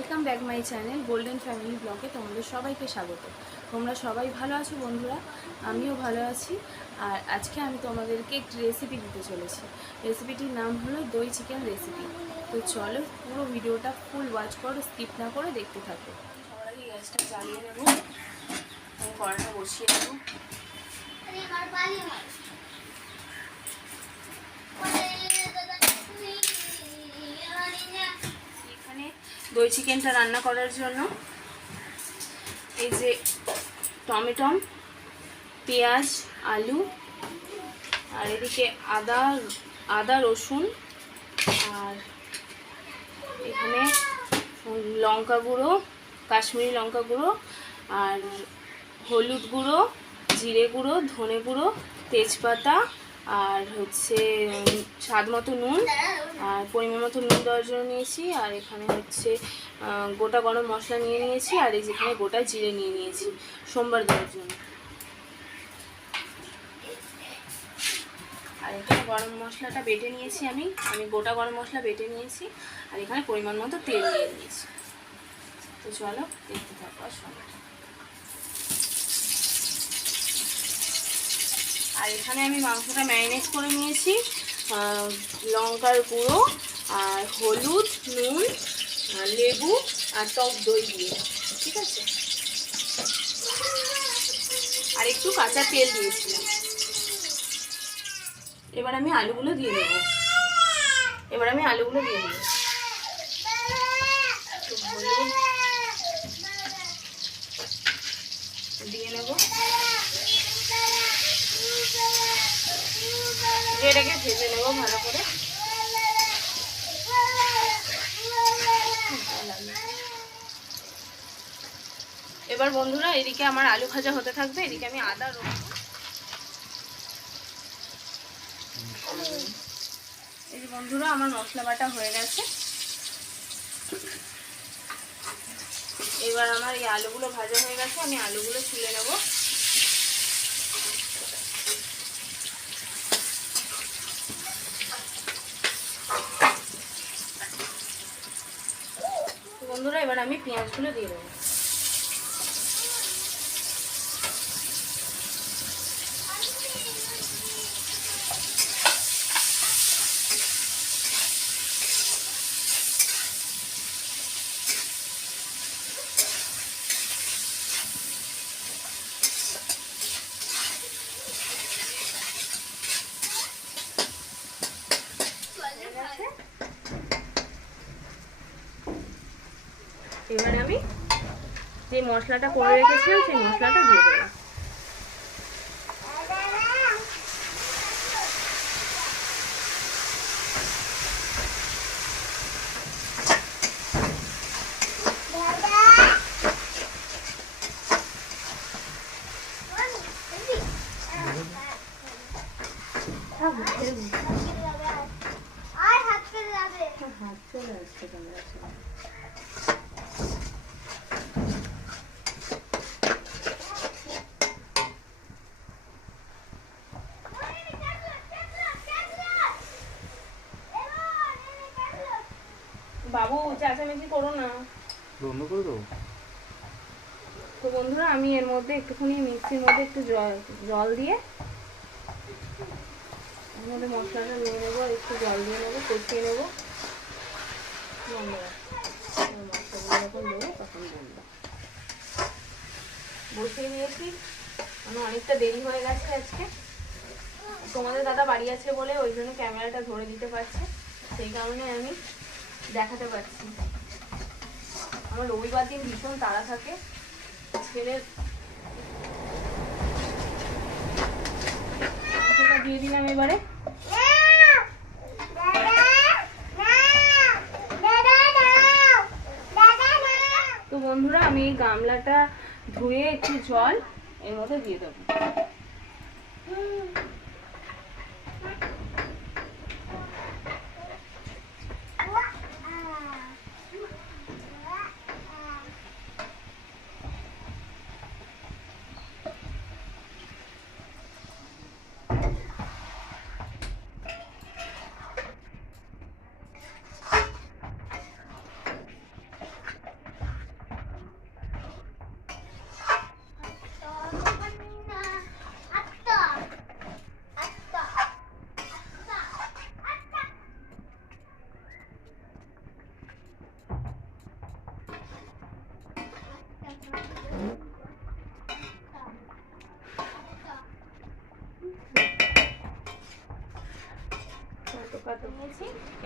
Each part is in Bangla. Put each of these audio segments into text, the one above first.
Welcome back my channel golden family ব্লগে তোমাদের সবাইকে স্বাগত। তোমরা সবাই ভালো আছো বন্ধুরা, আমিও ভালো আছি। আর আজকে আমি তোমাদেরকে একটি রেসিপি দিতে চলেছি। রেসিপিটির নাম হলো দই চিকেন রেসিপি। তো চলো পুরো ভিডিওটা ফুল ওয়াচ করো, স্কিপ না করে দেখতে থাকো। সবার আগে গ্যাসটা জ্বালিয়ে নেবো, আমি কড়াটা বসিয়ে নেবো। দই চিকেনটা রান্না করার জন্য এই যে টমেটো, পেঁয়াজ, আলু, আর এদিকে আদা রসুন, আর এখানে লঙ্কা গুঁড়ো, কাশ্মীরি লঙ্কা গুঁড়ো, আর হলুদ গুঁড়ো, জিরে গুঁড়ো, ধনে গুঁড়ো, তেজপাতা, আর হচ্ছে স্বাদ মতো নুন, আর পরিমাণ মতো নুন দেওয়ার জন্য নিয়েছি। আর এখানে হচ্ছে গোটা গরম মশলা নিয়ে নিয়েছি, আর এই যেখানে গোটা জিরে নিয়ে নিয়েছি সোমবার দেওয়ার জন্য। আর এখানে গরম মশলাটা বেটে নিয়েছি, আমি গোটা গরম মশলা বেটে নিয়েছি। আর এখানে পরিমাণ মতো তেল নিয়ে নিয়েছি। তো চলো দেখতে থাকো আর শোনো। আর এখানে আমি মাংসটা ম্যারিনেট করে নিয়েছি লঙ্কার গুঁড়ো, আর হলুদ, নুন, লেবু আর টক দই দিয়ে, ঠিক আছে। আর একটু কাঁচা তেল দিয়েছিলাম। এবার আমি আলুগুলো দিয়ে দেবো। হলুদ দিয়ে নেবো, এটাকে ভেজে নেবো ভালো করে। এবার বন্ধুরা এদিকে আমার আলু ভাজা হতে থাকবে, এদিকে আমি আদা রসুন, এই যে বন্ধুরা আমার মশলা বাটা হয়ে গেছে। এবার আমার এই আলুগুলো ভাজা হয়ে গেছে, আমি আলুগুলো তুলে নেব। বন্ধুরা এবার আমি পেঁয়াজগুলো দিয়ে দেবো। এবারে আমি যে মশলাটা করে রেখেছিলাম সেই মশলাটা দিয়ে দেবো। বাবু চেঁচামেচি করো না, বন্ধ করে দেবো। তো বন্ধুরা আমি এর মধ্যে একটুখানি মিক্সির মধ্যে একটু জল দিয়ে এর মধ্যে মশলাটা নিয়ে নেবো, একটু জল দিয়ে নেবো, কষিয়ে নেবো। মশলাগুলো যখন দেবো তখন বলবো। বসিয়ে দিয়েছি, আমার অনেকটা দেরি হয়ে গেছে আজকে। তোমাদের দাদা বাড়ি আছে বলে ওই জন্য ক্যামেরাটা ধরে দিতে পারছে, সেই কারণে আমি দেখাতে পারছি। আমার রবিবার দিন ভীষণ তাড়া থাকে। ছেলের মাংসটা দিয়ে দিলাম এবারে। তো বন্ধুরা আমি এই গামলাটা ধুয়ে একটু জল এর মধ্যে দিয়ে দেবো।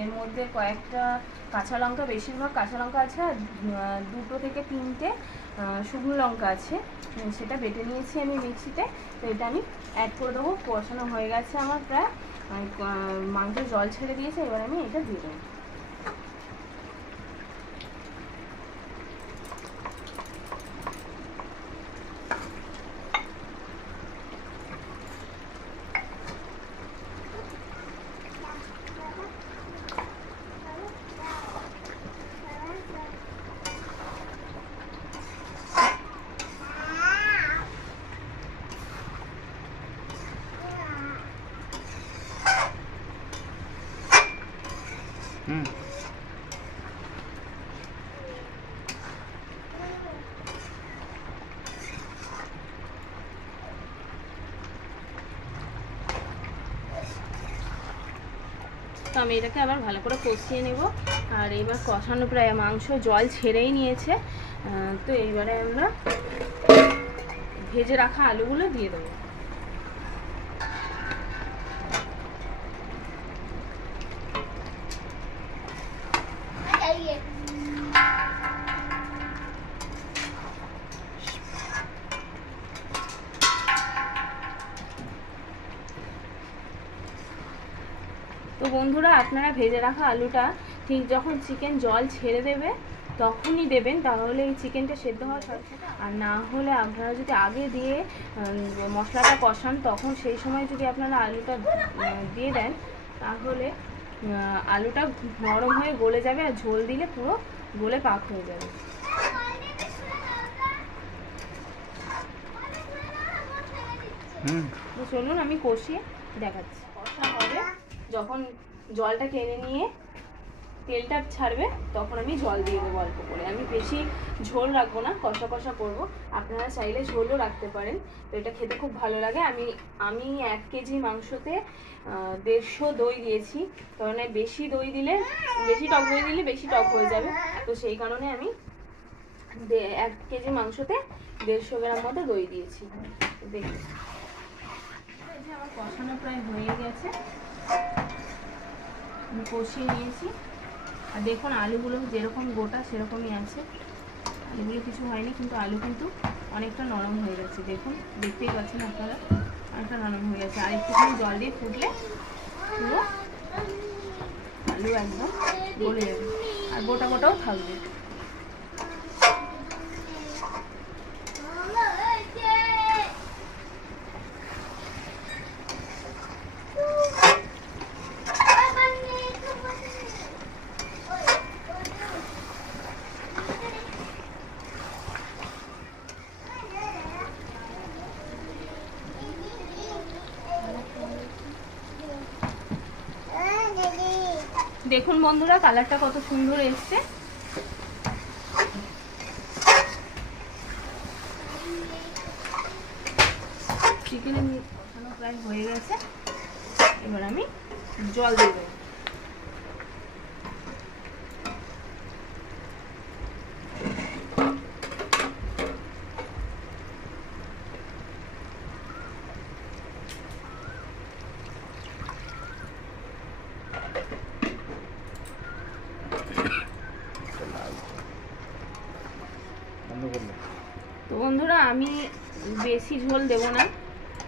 এর মধ্যে কয়েকটা কাঁচা লঙ্কা, বেশিরভাগ কাঁচা লঙ্কা আছে, আর 2 থেকে 3টে শুকনো লঙ্কা আছে, সেটা বেটে নিয়েছি আমি মিক্সিতে। তো এটা আমি অ্যাড করে দেবো। কষানো হয়ে গেছে আমার প্রায়, মাংস জল ছেড়ে দিয়েছে, এবার আমি এটা দিয়ে দেবো। তো আমি এটাকে আবার ভালো করে কষিয়ে নেব। আর এবার কষানো প্রায় মাংস জল ছেড়েই নিয়েছে। তো এইবারে আমরা ভেজে রাখা আলুগুলো দিয়ে দেবো। তো বন্ধুরা, আপনারা ভেজে রাখা আলুটা ঠিক যখন চিকেন জল ছেড়ে দেবে তখনই দেবেন, তাহলে এই চিকেনটা সেদ্ধ হওয়ার সাথে সাথে। আর না হলে আপনারা যদি আগে দিয়ে মশলাটা কষান, তখন সেই সময় যদি আপনারা আলুটা দিয়ে দেন, তাহলে আলুটা নরম হয়ে গলে যাবে, আর ঝোল দিলে পুরো গলে পাক হয়ে যাবে। তো চলুন আমি কষিয়ে দেখাচ্ছি। কষা হবে, যখন জলটা টেনে নিয়ে তেলটা ছাড়বে তখন আমি জল দিয়ে দেবো অল্প করে। আমি বেশি ঝোল রাখবো না, কষা কষা করবো। আপনারা চাইলে ঝোলও রাখতে পারেন, তো এটা খেতে খুব ভালো লাগে। আমি 1 কেজি মাংসতে 150 দই দিয়েছি, কারণ বেশি দই দিলে, বেশি টক দই দিলে বেশি টক হয়ে যাবে। তো সেই কারণে আমি 1 কেজি মাংসতে 150 গ্রাম মতো দই দিয়েছি। দেখুন আমার কষানো প্রায় হয়ে গেছে, আমি কষিয়ে নিয়েছি। আর দেখুন আলুগুলো যেরকম গোটা সেরকমই আছে, আলুগুলো কিছু হয়নি, কিন্তু আলু কিন্তু অনেকটা নরম হয়ে গেছে। দেখুন, দেখতেই পাচ্ছেন আপনারা, অনেকটা নরম হয়ে গেছে। আর একটুখানি জল দিয়ে ফুটলে পুরো আলু একদম গলে যাবে, আর গোটা গোটাও থাকবে। দেখুন বন্ধুরা, কালারটা কত সুন্দর এসছে। চিকেনের কষানো প্রায় হয়ে গেছে, এবার আমি জল দিয়ে দেবো। তো বন্ধুরা, আমি বেশি ঝোল দেব না,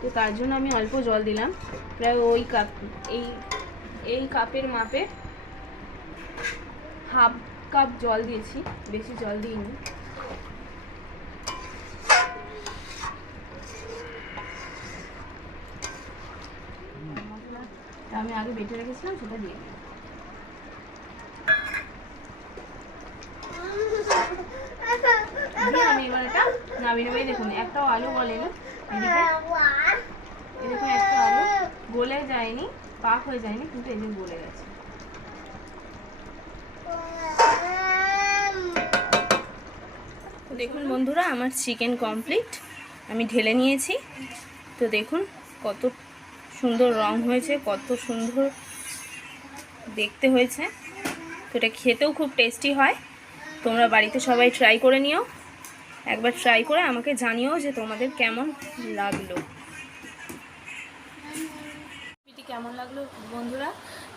তো তার জন্য আমি অল্প জল দিলাম। প্রায় ওই কাপ, এই কাপের মাপে হাফ কাপ জল দিয়েছি, বেশি জল দিইনি। আমি আগে বেটে রেখেছিলাম, সেটা দিয়ে দিই। আমি এবার এটা নামিয়ে নেব। দেখুন একটাও আলু গলে না, এরকম একটা আলু গলে যায়নি, পাক হয়ে যায়নি, কিন্তু এদিন গলে গেছে। দেখুন বন্ধুরা, আমার চিকেন কমপ্লিট, আমি ঢেলে নিয়েছি। তো দেখুন কত সুন্দর রং হয়েছে, কত সুন্দর দেখতে হয়েছে। তো এটা খেতেও খুব টেস্টি হয়। তোমরা বাড়িতে সবাই ট্রাই করে নিও, একবার ট্রাই করে আমাকে জানিও যে তোমাদের কেমন লাগলো। কেমন লাগলো বন্ধুরা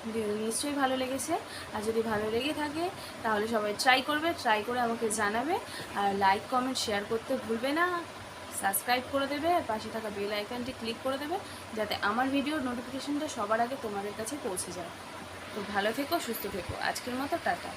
ভিডিও নিশ্চয়ই ভালো লেগেছে। আর যদি ভালো লেগে থাকে তাহলে সবাই ট্রাই করবে, ট্রাই করে আমাকে জানাবে। আর লাইক কমেন্ট শেয়ার করতে ভুলবে না, সাবস্ক্রাইব করে দেবে, আর পাশে থাকা বেল আইকনটি ক্লিক করে দেবে, যাতে আমার ভিডিওর নোটিফিকেশনটা সবার আগে তোমাদের কাছে পৌঁছে যায়। তো ভালো থেকো, সুস্থ থেকো, আজকের মতো টাটা।